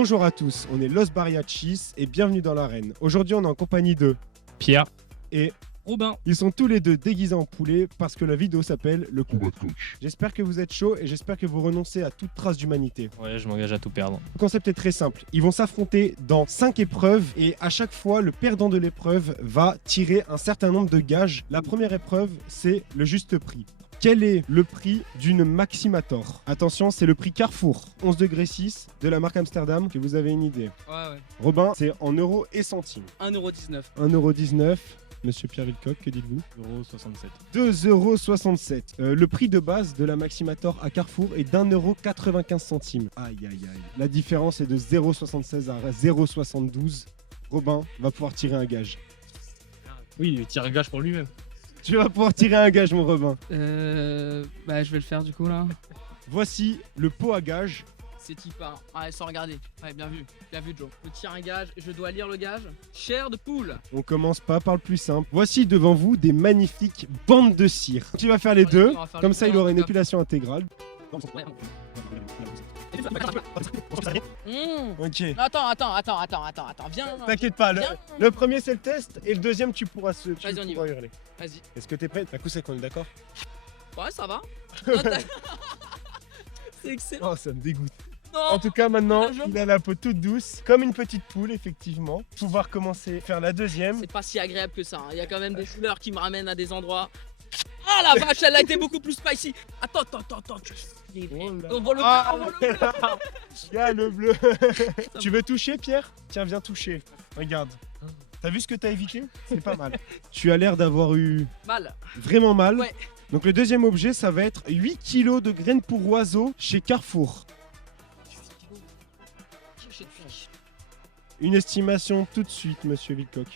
Bonjour à tous, on est Los Bariachis et bienvenue dans l'arène. Aujourd'hui on est en compagnie de Pierre et Robin. Ils sont tous les deux déguisés en poulet parce que la vidéo s'appelle le combat de coq. J'espère que vous êtes chaud et j'espère que vous renoncez à toute trace d'humanité. Ouais, je m'engage à tout perdre. Le concept est très simple, ils vont s'affronter dans 5 épreuves et à chaque fois le perdant de l'épreuve va tirer un certain nombre de gages. La première épreuve c'est le juste prix. Quel est le prix d'une Maximator? Attention, c'est le prix Carrefour, 11 degrés 6 de la marque Amsterdam, que vous avez une idée. Ouais. Robin, c'est en euros et centimes. 1,19€. 1,19€. Monsieur Pierre Villecoq, que dites-vous? 2,67€. 2,67€. Le prix de base de la Maximator à Carrefour est d'1,95€. Aïe, aïe, aïe. La différence est de 0,76 à 0,72. Robin va pouvoir tirer un gage. Oui, il tire un gage pour lui-même. Tu vas pouvoir tirer un gage, mon Robin. Je vais le faire du coup là. Voici le pot à gage. C'est type 1. Ouais, sans regarder. Ouais, bien vu Joe. Je tire un gage, je dois lire le gage. Chair de poule. On commence pas par le plus simple. Voici devant vous des magnifiques bandes de cire. Tu vas faire les deux, on va faire comme les ça deux, il aura en une tout cas. épilation intégrale. Ok. Attends, viens. T'inquiète pas, Viens. le premier c'est le test et le deuxième tu pourras Vas-y, on y va. hurler. Vas-y. Est-ce que t'es prêt? D'un coup c'est qu'on est d'accord? Ouais, ça va. C'est excellent. Oh ça me dégoûte. Non. En tout cas maintenant Je- il a la peau toute douce, comme une petite poule effectivement. Pouvoir commencer à faire la deuxième. C'est pas si agréable que ça. Il y a quand même des couleurs qui me ramènent à des endroits. Ah la vache, elle a été beaucoup plus spicy. Attends. On voit le Ah, bleu, on voit le bleu. il y a le bleu. Tu veux toucher Pierre? Tiens viens toucher. Regarde. T'as vu ce que t'as évité? C'est pas mal. Tu as l'air d'avoir eu Mal. vraiment mal. Ouais. Donc le deuxième objet, ça va être 8 kg de graines pour oiseaux chez Carrefour. Une estimation tout de suite, monsieur Villecoq.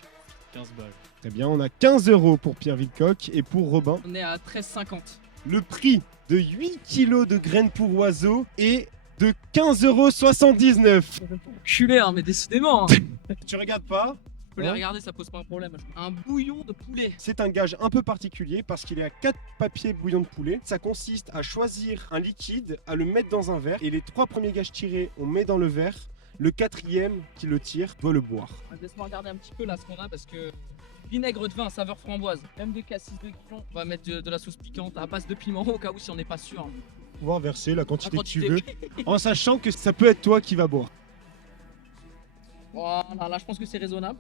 15 balles. Très bien, on a 15 € pour Pierre Villecoq et pour Robin. On est à 13,50. Le prix de 8 kg de graines pour oiseaux est de 15,79 €. Culé, hein, mais décidément. Hein. Tu regardes pas? Je peux les regarder, ça pose pas un problème. Un bouillon de poulet. C'est un gage un peu particulier parce qu'il est à 4 papiers bouillon de poulet. Ça consiste à choisir un liquide, à le mettre dans un verre et les 3 premiers gages tirés, on met dans le verre. Le 4e qui le tire doit le boire. Laisse-moi regarder un petit peu là ce qu'on a parce que vinaigre de vin, saveur framboise, même de cassis de guillon. On va mettre de la sauce piquante à base de piment au cas où si on n'est pas sûr. Pouvoir verser la quantité La que tu quantité. veux en sachant que ça peut être toi qui va boire. Voilà, là je pense que c'est raisonnable.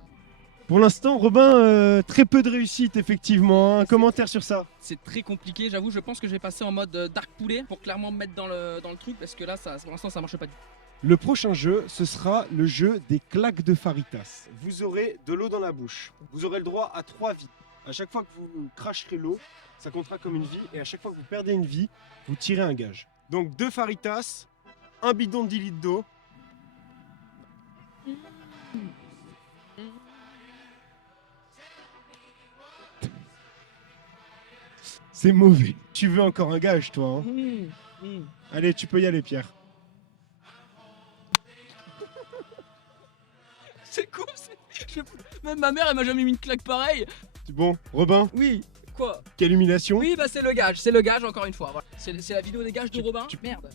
Pour l'instant, Robin, très peu de réussite effectivement. Un commentaire sur ça? C'est très compliqué, j'avoue. Je pense que je vais passer en mode dark poulet pour clairement me mettre dans le truc parce que là, pour l'instant, ça marche pas du tout. Le prochain jeu, ce sera le jeu des claques de Faritas. Vous aurez de l'eau dans la bouche. Vous aurez le droit à 3 vies. À chaque fois que vous cracherez l'eau, ça comptera comme une vie. Et à chaque fois que vous perdez une vie, vous tirez un gage. Donc 2 Faritas, un bidon de 10 litres d'eau. C'est mauvais. Tu veux encore un gage, toi, hein? Allez, tu peux y aller, Pierre. C'est cool. Même ma mère, elle m'a jamais mis une claque pareille. C'est bon, Robin, Oui. Quoi? quelle humiliation. Oui, bah c'est le gage encore une fois. Voilà. C'est la vidéo des gages de Robin. Merde.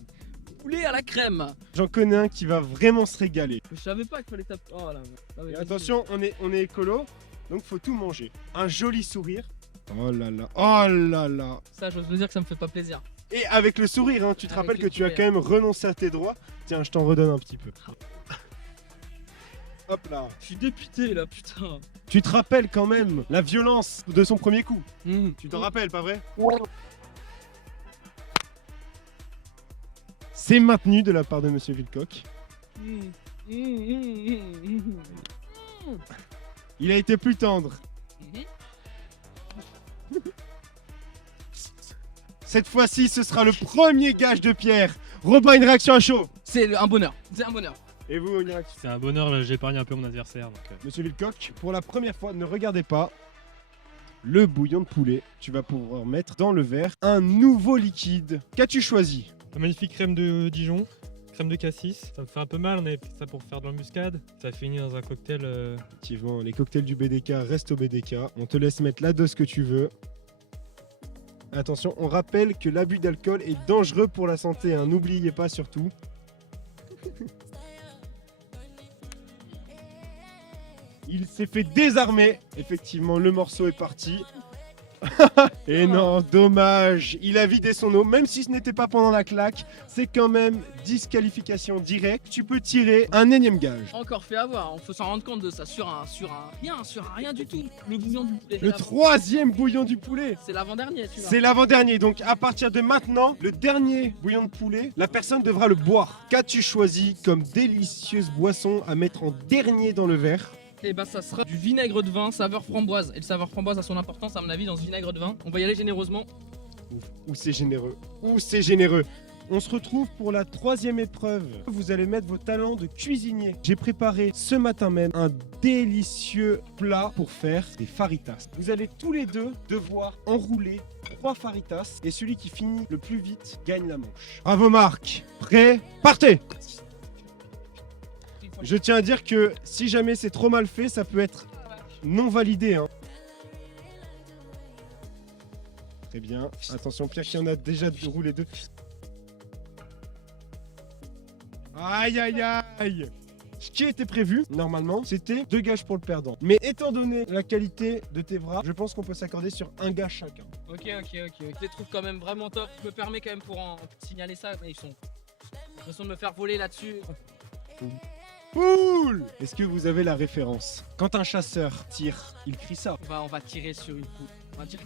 Poulet à la crème. J'en connais un qui va vraiment se régaler. Je savais pas qu'il fallait taper. Oh là. Ah ouais, Et vas-y. attention, on est écolo, donc faut tout manger. Un joli sourire. Oh là là, oh là là. Ça, j'ose le dire que ça me fait pas plaisir. Et avec le sourire, hein, tu te Avec rappelles le que tu as sourire. quand même renoncé à tes droits. Tiens, je t'en redonne un petit peu. Hop là. Je suis député là, putain. Tu te rappelles quand même la violence de son premier coup. Tu t'en rappelles, pas vrai? C'est maintenu de la part de Monsieur Villecoq. Il a été plus tendre. Cette fois-ci, ce sera le premier gage de Pierre. Robin, une réaction à chaud. C'est un bonheur. C'est un bonheur. Et vous, une réaction? C'est un bonheur, j'épargne un peu mon adversaire. Donc, Monsieur Villecoq, pour la première fois, ne regardez pas le bouillon de poulet. Tu vas pouvoir mettre dans le verre un nouveau liquide. Qu'as-tu choisi? La magnifique crème de Dijon, crème de cassis. Ça me fait un peu mal, on avait pris ça pour faire de l'embuscade. Ça finit dans un cocktail. Effectivement, les cocktails du BDK restent au BDK. On te laisse mettre la dose que tu veux. Attention, on rappelle que l'abus d'alcool est dangereux pour la santé. Hein. N'oubliez pas surtout. Il s'est fait désarmer. Effectivement, le morceau est parti. Et non, dommage. Il a vidé son eau, même si ce n'était pas pendant la claque. C'est quand même disqualification directe. Tu peux tirer un énième gage. Encore fait avoir, on faut s'en rendre compte de ça sur un rien du tout. Le bouillon du poulet. Le troisième bouillon du poulet. C'est l'avant-dernier, tu vois. C'est l'avant-dernier, donc à partir de maintenant, le dernier bouillon de poulet, la personne devra le boire. Qu'as-tu choisi comme délicieuse boisson à mettre en dernier dans le verre? Et bah ça sera du vinaigre de vin saveur framboise. Et le saveur framboise a son importance à mon avis dans ce vinaigre de vin. On va y aller généreusement. Ouh, c'est généreux. Ouh, c'est généreux. On se retrouve pour la troisième épreuve. Vous allez mettre vos talents de cuisinier. J'ai préparé ce matin même un délicieux plat pour faire des faritas. Vous allez tous les deux devoir enrouler 3 faritas et celui qui finit le plus vite gagne la manche. Bravo Marc. Prêt? Partez! Je tiens à dire que si jamais c'est trop mal fait, ça peut être non validé. Hein. Très bien. Attention, Pierre qui en a déjà roulé 2. Aïe aïe aïe. Ce qui était prévu, normalement, c'était 2 gages pour le perdant. Mais étant donné la qualité de tes bras, je pense qu'on peut s'accorder sur un gage chacun. Ok. Je les trouve quand même vraiment top. Je me permets quand même pour en signaler ça, mais ils sont... J'ai l'impression de me faire voler là-dessus. Poule! Est-ce que vous avez la référence? Quand un chasseur tire, il crie ça. On va tirer sur une poule. On va tirer...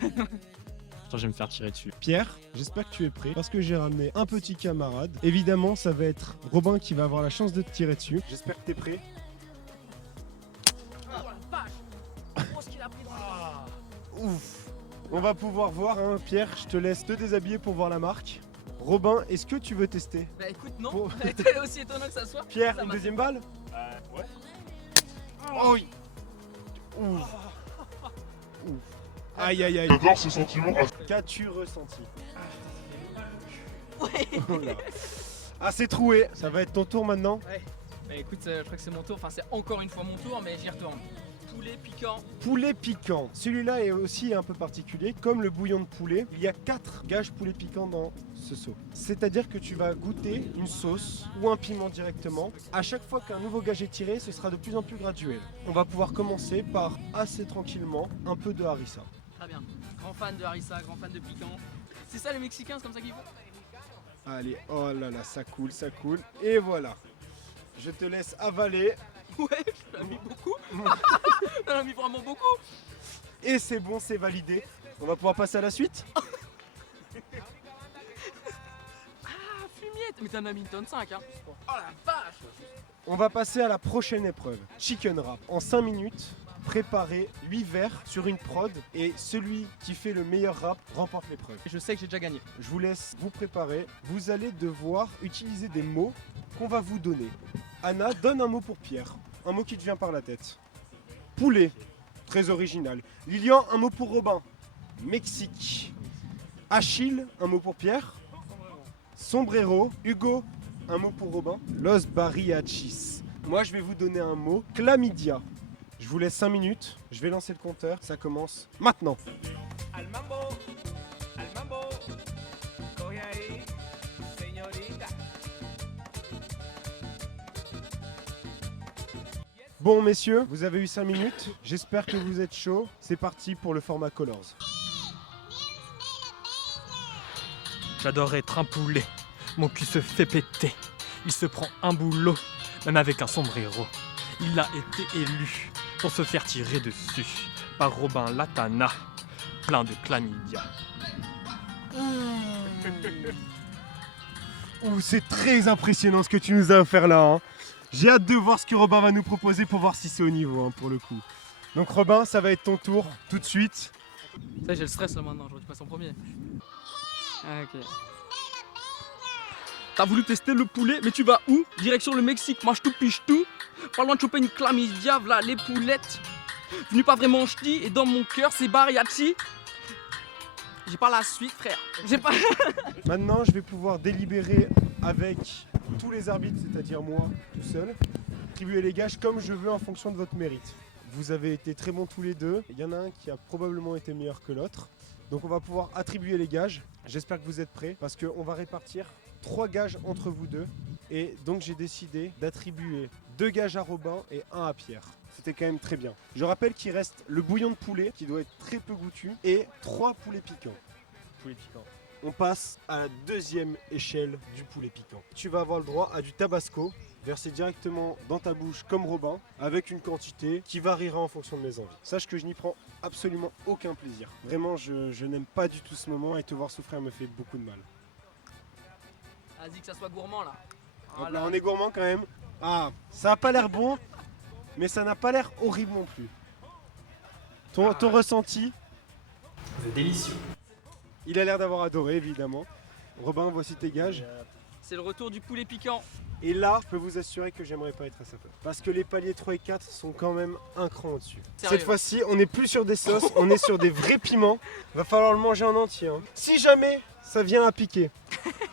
Attends, je vais me faire tirer dessus. Pierre, j'espère que tu es prêt parce que j'ai ramené un petit camarade. Évidemment, ça va être Robin qui va avoir la chance de te tirer dessus. J'espère que tu es prêt. Oh la vache! Oh, ce qu'il a pris dans le... Ouf! On va pouvoir voir, hein, Pierre, je te laisse te déshabiller pour voir la marque. Robin, est-ce que tu veux tester? Bah écoute, non. Bon. C'était aussi étonnant que ça soit. Pierre, Ça une m'a- deuxième balle? Ouais. Oh oui! Ouf! Ouf! Aïe aïe aïe! J'adore ce sentiment. Qu'as-tu ressenti? Ouais. Oh là. Ah, c'est troué! Ça va être ton tour maintenant? Bah écoute, je crois que c'est mon tour. Enfin, c'est encore une fois mon tour, mais j'y retourne. Poulet piquant. Poulet piquant. Celui-là est aussi un peu particulier. Comme le bouillon de poulet, il y a 4 gages poulet piquant dans ce seau. C'est-à-dire que tu vas goûter une sauce ou un piment directement. À chaque fois qu'un nouveau gage est tiré, ce sera de plus en plus graduel. On va pouvoir commencer par assez tranquillement un peu de harissa. Très bien. Grand fan de harissa, grand fan de piquant. C'est ça les Mexicains, c'est comme ça qu'ils font? Allez, oh là là, ça coule, ça coule. Et voilà. Je te laisse avaler. Ouais, j'en ai mis beaucoup. J'en ai mis vraiment beaucoup. Et c'est bon, c'est validé. On va pouvoir passer à la suite. Ah, fumiette. Mais t'en as mis une tonne 5, hein. Oh la vache. On va passer à la prochaine épreuve. Chicken wrap. En 5 minutes, préparez 8 verres sur une prod et celui qui fait le meilleur wrap remporte l'épreuve. Je sais que j'ai déjà gagné. Je vous laisse vous préparer. Vous allez devoir utiliser des mots qu'on va vous donner. Anna, donne un mot pour Pierre. Un mot qui te vient par la tête. Poulet. Très original. Lilian, un mot pour Robin. Mexique. Achille, un mot pour Pierre. Sombrero. Hugo, un mot pour Robin. Los Barriachis. Moi, je vais vous donner un mot. Chlamydia. Je vous laisse 5 minutes. Je vais lancer le compteur. Ça commence maintenant. Al mambo, coge ahí, señorita. Bon, messieurs, vous avez eu 5 minutes. J'espère que vous êtes chauds. C'est parti pour le format Colors. J'adore être un poulet. Mon cul se fait péter. Il se prend un boulot, même avec un sombrero. Il a été élu pour se faire tirer dessus par Robin Latana, plein de chlamydia. Ouh, c'est très impressionnant ce que tu nous as offert là. Hein. J'ai hâte de voir ce que Robin va nous proposer pour voir si c'est au niveau hein, pour le coup. Donc Robin, ça va être ton tour tout de suite. Ça, j'ai le stress là maintenant, j'aurais dû passer en premier. Ah, ok. T'as voulu tester le poulet, mais tu vas où? Direction le Mexique, mange tout, piche tout. Pas loin de choper une chlamydia, v'là les poulettes. Venu pas vraiment ch'ti, et dans mon cœur, c'est Bariachi. J'ai pas la suite, frère. J'ai pas. Maintenant, je vais pouvoir délibérer avec tous les arbitres, c'est-à-dire moi tout seul, attribuer les gages comme je veux en fonction de votre mérite. Vous avez été très bons tous les deux. Il y en a un qui a probablement été meilleur que l'autre. Donc on va pouvoir attribuer les gages. J'espère que vous êtes prêts parce qu'on va répartir 3 gages entre vous deux. Et donc j'ai décidé d'attribuer 2 gages à Robin et 1 à Pierre. c'était quand même très bien. Je rappelle qu'il reste le bouillon de poulet qui doit être très peu goûtu et 3 poulets piquants. Poulet piquant. On passe à la deuxième échelle du poulet piquant. Tu vas avoir le droit à du tabasco versé directement dans ta bouche comme Robin avec une quantité qui variera en fonction de mes envies. Sache que je n'y prends absolument aucun plaisir. Vraiment, je n'aime pas du tout ce moment et te voir souffrir me fait beaucoup de mal. Vas-y, que ça soit gourmand là. Hop Voilà. là, on est gourmand quand même. Ah, ça a pas l'air bon, mais ça n'a pas l'air horrible non plus. Ton ressenti? C'est délicieux. Il a l'air d'avoir adoré, évidemment. Robin, voici tes gages. C'est le retour du poulet piquant. Et là, je peux vous assurer que j'aimerais pas être à sa place. Parce que les paliers 3 et 4 sont quand même un cran au-dessus. Sérieux. Cette fois-ci, on n'est plus sur des sauces, on est sur des vrais piments. Va falloir le manger en entier. Hein. Si jamais ça vient à piquer,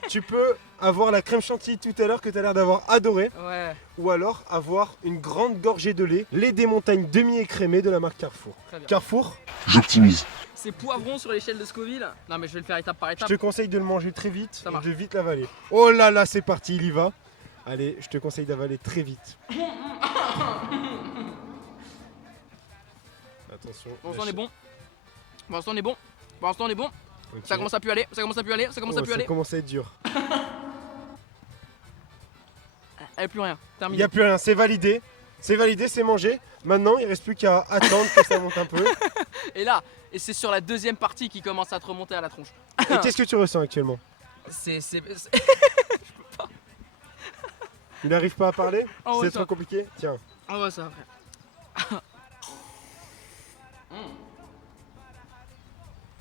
tu peux avoir la crème chantilly tout à l'heure que tu as l'air d'avoir adoré. Ouais, Ou alors avoir une grande gorgée de lait des montagnes demi-écrémées de la marque Carrefour. très bien. Carrefour, J'optimise. C'est poivron sur l'échelle de Scoville. Non, mais je vais le faire étape par je étape. te conseille de le manger très vite Ça et marche. de vite l'avaler. Oh là là, c'est parti, il y va. Allez, je te conseille d'avaler très vite. Attention. Pour l'instant, on est bon. Pour l'instant, on est bon. Pour l'instant, on est bon. Ok. Ça commence à pu aller. Ça commence à pu aller. Ça commence à Oh, pu ça aller. commence à être dur. Elle a plus rien. Il Terminé. n'y a plus rien, c'est validé. C'est validé, c'est mangé. Maintenant, il reste plus qu'à attendre que ça monte un peu. Et là, et c'est sur la deuxième partie qui commence à te remonter à la tronche. Et qu'est-ce que tu ressens actuellement? C'est. Il n'arrive pas à parler? Oh, C'est ça. trop compliqué? Tiens. Ah ouais, ça va frère.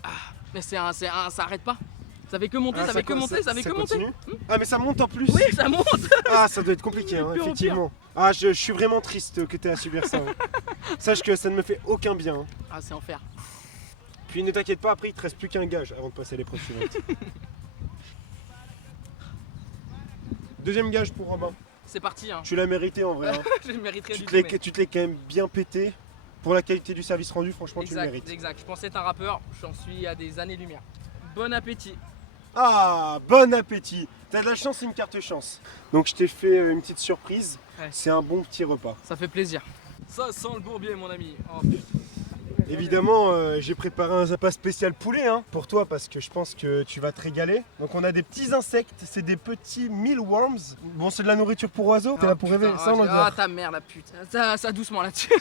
Ah, mais ça arrête pas. Ça fait que monter, Ah, ça fait que co- monter, ça fait que monter. continue Ah, mais ça monte en plus. Oui, ça monte. Ah, ça doit être compliqué, hein, De pire en effectivement. Ah, je suis vraiment triste que tu aies à subir ça. hein. Sache que ça ne me fait aucun bien. hein. Ah, c'est enfer. Puis ne t'inquiète pas, après il te reste plus qu'un gage avant de passer à l'épreuve suivante. Deuxième gage pour Robin. C'est parti, hein. Tu l'as mérité en vrai. hein. Je le mériterais Tu du te tout. l'es mais- tu te l'es quand même bien pété. Pour la qualité du service rendu, franchement, tu le Exact, mérites. exact. Je pensais être un rappeur, j'en suis à des années-lumière. Bon appétit. Ah, bon appétit. T'as de la chance, c'est une carte chance. Donc je t'ai fait une petite surprise. Ouais. C'est un bon petit repas. Ça fait plaisir. Ça sent le bourbier, mon ami. Oh, putain. Évidemment, j'ai préparé un zappa spécial poulet hein, pour toi parce que je pense que tu vas te régaler. Donc on a des petits insectes, c'est des petits mealworms. Bon, c'est de la nourriture pour oiseaux, t'es Ah, là pour rêver. putain, Ça, on en ah, dit- ta mère, la pute. Ça doucement là-dessus.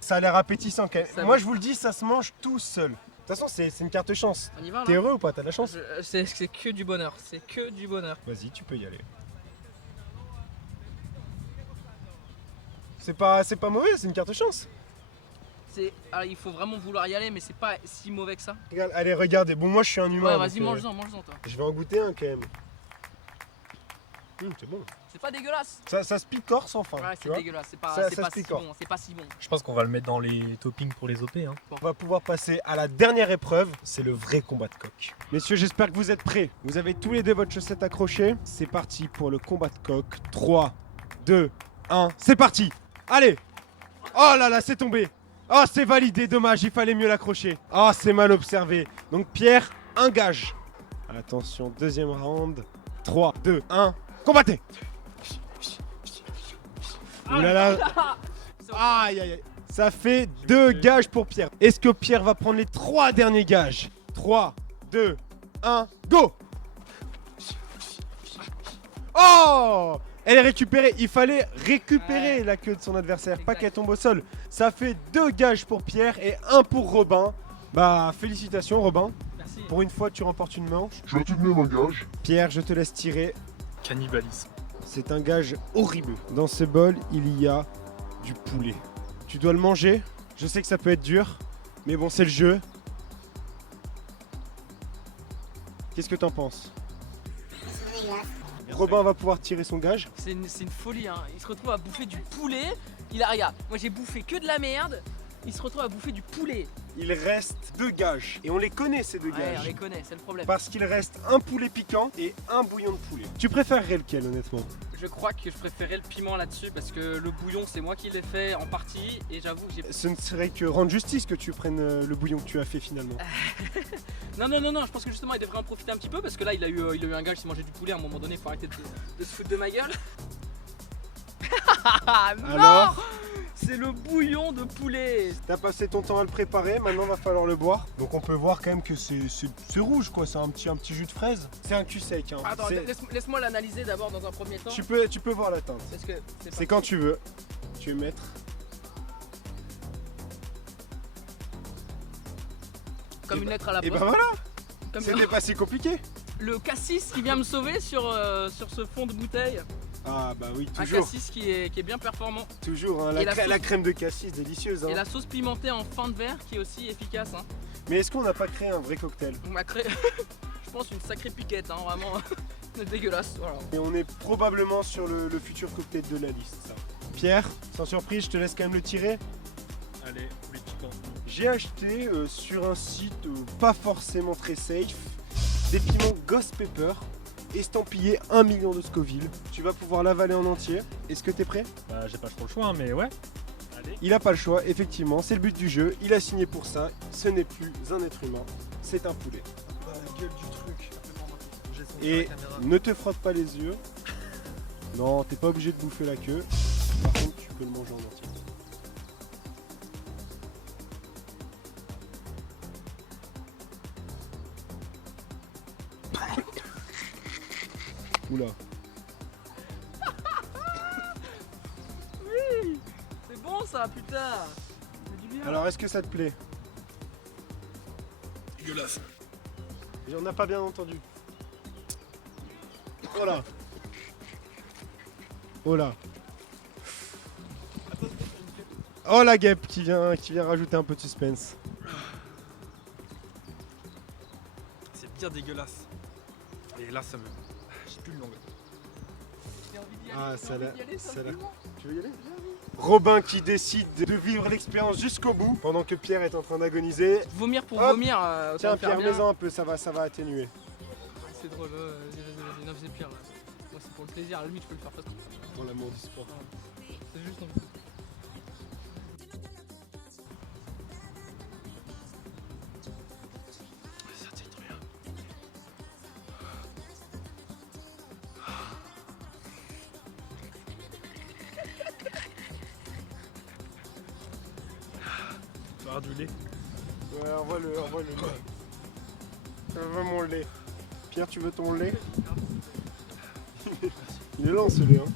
ça a l'air appétissant quand même. Ça Moi, va. je vous le dis, ça se mange tout seul. De toute façon, c'est une carte chance. On y va T'es là heureux ou pas? T'as de la chance? C'est que du bonheur. C'est que du bonheur. Vas-y, tu peux y aller. C'est pas mauvais, c'est une carte chance. Alors, il faut vraiment vouloir y aller, mais c'est pas si mauvais que ça. Regarde, allez, regardez. Bon, moi, je suis un humain. Ouais, donc, vas-y, mange-en, mange-en toi. Je vais en goûter un quand même. C'est bon. C'est pas dégueulasse. Ça se picore sans fin. Ouais, tu c'est vois. dégueulasse. C'est pas, Ça- c'est ça pas se si picore. bon. C'est pas si bon. Je pense qu'on va le mettre dans les toppings pour les OP. Hein. On va pouvoir passer à la dernière épreuve, c'est le vrai combat de coq. Messieurs, j'espère que vous êtes prêts. Vous avez tous les deux votre chaussette accrochée. C'est parti pour le combat de coq. 3, 2, 1, c'est parti. Allez. Oh là là, c'est tombé. Oh, c'est validé, dommage, il fallait mieux l'accrocher. Oh, c'est mal observé. Donc Pierre, un gage. Attention, deuxième round. 3, 2, 1, combattez. Ouh là là. Aïe aïe aïe. Ça fait 2 gages pour Pierre. Est-ce que Pierre va prendre les 3 derniers gages? 3, 2, 1, go! Oh! Elle est récupérée. Il fallait récupérer Ouais. la queue de son adversaire, pas Exact. qu'elle tombe au sol. Ça fait 2 gages pour Pierre et 1 pour Robin. Bah, félicitations Robin. Merci. Pour une fois, tu remportes une manche. Tu as tout de même un gage. Pierre, je te laisse tirer. Cannibalisme. C'est un gage horrible. Dans ce bol, il y a du poulet. Tu dois le manger. Je sais que ça peut être dur, mais bon, c'est le jeu. Qu'est-ce que t'en penses? Robin va pouvoir tirer son gage. C'est une folie, hein. Il se retrouve à bouffer du poulet. Regarde, moi j'ai bouffé que de la merde. Il se retrouve à bouffer du poulet. Il reste 2 gages. Et on les connaît, ces 2 Ouais, on gages. les connaît, c'est le problème. Parce qu'il reste un poulet piquant et un bouillon de poulet. Tu préférerais lequel, honnêtement? Je crois que je préférais le piment là-dessus parce que le bouillon, c'est moi qui l'ai fait en partie. Et j'avoue, j'ai. Ce ne serait que rendre justice que tu prennes le bouillon que tu as fait finalement. Non, je pense que justement, il devrait en profiter un petit peu parce que là, il a eu un gars qui s'est mangé du poulet à un moment donné. Il faut arrêter de se foutre de ma gueule. Alors, C'est le bouillon de poulet. T'as passé ton temps à le préparer, maintenant va falloir le boire. Donc on peut voir quand même que c'est rouge quoi, c'est un petit jus de fraise. C'est un cul sec. Hein. Attends, laisse-moi l'analyser d'abord dans un premier temps. Tu peux voir la teinte. Parce que C'est quand tu veux. Tu veux mettre. comme une lettre à la Et poste. ben voilà. Comme C'était pas si compliqué. le cassis qui vient me sauver sur ce fond de bouteille. Ah bah oui, Un toujours. cassis qui est bien performant. Toujours, hein, Et la crème de cassis, délicieuse. Hein. Et la sauce pimentée en fin de verre qui est aussi efficace. Hein. Mais est-ce qu'on n'a pas créé un vrai cocktail? On m'a créé, je pense, une sacrée piquette, hein, vraiment dégueulasse. Voilà. Et on est probablement sur le futur cocktail de la liste. Ça. Pierre, sans surprise, je te laisse quand même le tirer. Allez, les piquants. J'ai acheté sur un site pas forcément très safe des piments Ghost Pepper estampillés 1 million de Scoville. Tu vas pouvoir l'avaler en entier. Est-ce que t'es prêt? Bah, j'ai pas trop le choix, hein, mais ouais. Allez. Il a pas le choix, effectivement, c'est le but du jeu. Il a signé pour ça. Ce n'est plus un être humain, c'est un poulet. Dans la gueule du truc. Et ne te frotte pas les yeux. Non, t'es pas obligé de bouffer la queue. Par contre, tu peux le manger en entier. Oula. C'est bon ça, putain. Ça fait du bien. Alors, est-ce que ça te plaît? Dégueulasse. J'en ai pas bien entendu. Voilà. Oh là. Oh la guêpe qui vient rajouter un peu de suspense. C'est bien dégueulasse. Et là, ça me. J'ai plus le langue. J'ai envie d'y aller, Ah, j'ai ça envie l'a- d'y aller, ça me l'a- plaît. Tu veux y aller? Robin qui décide de vivre l'expérience jusqu'au bout pendant que Pierre est en train d'agoniser. Vomir pour Hop. vomir, autant Tiens le faire Pierre, bien. mets-en un peu, ça va atténuer. C'est drôle, vas-y, non, c'est pire là. Moi c'est pour le plaisir, lui tu peux le faire facilement. Pour l'amour du sport. C'est juste un peu. Ça tient trop bien. Tu vas avoir du lait. Ouais, envoie le lait. Envoie mon lait. Pierre, tu veux ton lait? Il est lent ce lait, hein.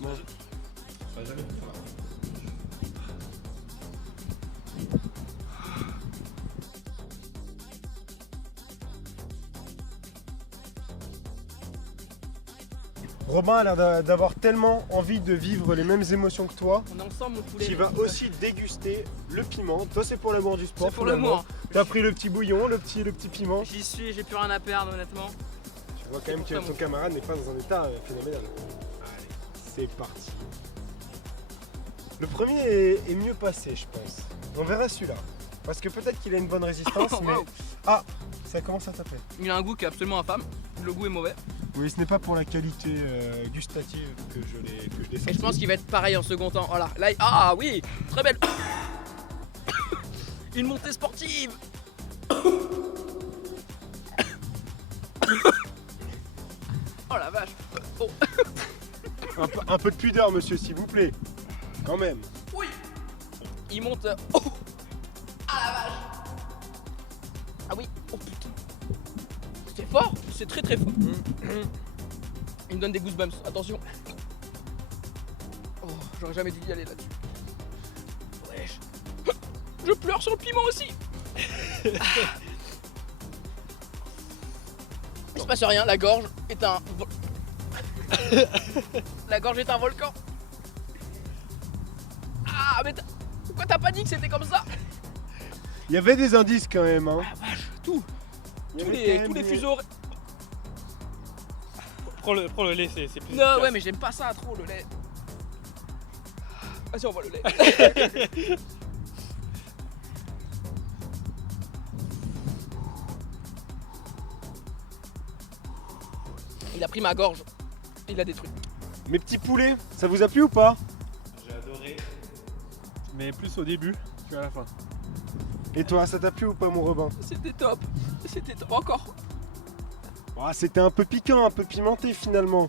Bon. Robin a l'air d'avoir tellement envie de vivre les mêmes émotions que toi On est ensemble mon poulet. qu'il va aussi déguster le piment. Toi c'est pour l'amour du sport. C'est pour finalement. l'amour. T'as pris le petit bouillon, le petit piment. J'y suis, j'ai plus rien à perdre honnêtement. Tu vois quand même que pour ça, ton mon camarade n'est pas dans un état phénoménal. Allez, c'est parti. Le premier est mieux passé, je pense. On verra celui-là. Parce que peut-être qu'il a une bonne résistance, Oh, mais... wow. Ah, ça commence à taper. Il a un goût qui est absolument infâme. Le goût est mauvais. Oui, ce n'est pas pour la qualité gustative que je l'ai Et senti. je pense qu'il va être pareil en second temps. Voilà. Là, ah oui, très belle. Une montée sportive. Oh la vache. Oh. Un peu de pudeur, monsieur, s'il vous plaît. Quand même. Oui. Il monte. Oh. Ah la vache. Ah oui. Oh putain. C'est fort. C'est très très fort. Il me donne des goosebumps. Attention. Oh, j'aurais jamais dû y aller là-dessus. Wesh. Je pleure sur le piment aussi. Il se passe rien. La gorge est un. La gorge est un volcan. Ah mais pourquoi t'as pas dit que c'était comme ça? Il y avait des indices quand même. Hein. Ah vache, tout. Il y Tous avait les, quand tous même les fuseaux. Prends le lait, c'est plus. Non, ouais, mais j'aime pas ça trop, le lait. Vas-y, on voit le lait. Il a pris ma gorge. Il l'a détruit. Mes petits poulets, ça vous a plu ou pas? J'ai adoré. Mais plus au début qu'à la fin. Et toi, ça t'a plu ou pas, mon Robin? C'était top. c'était top. Encore. Ah, c'était un peu piquant, un peu pimenté finalement.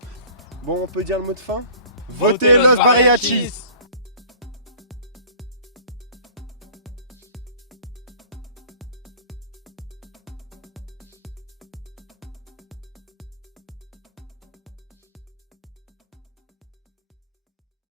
Bon, on peut dire le mot de fin? Votez Los Mariachis.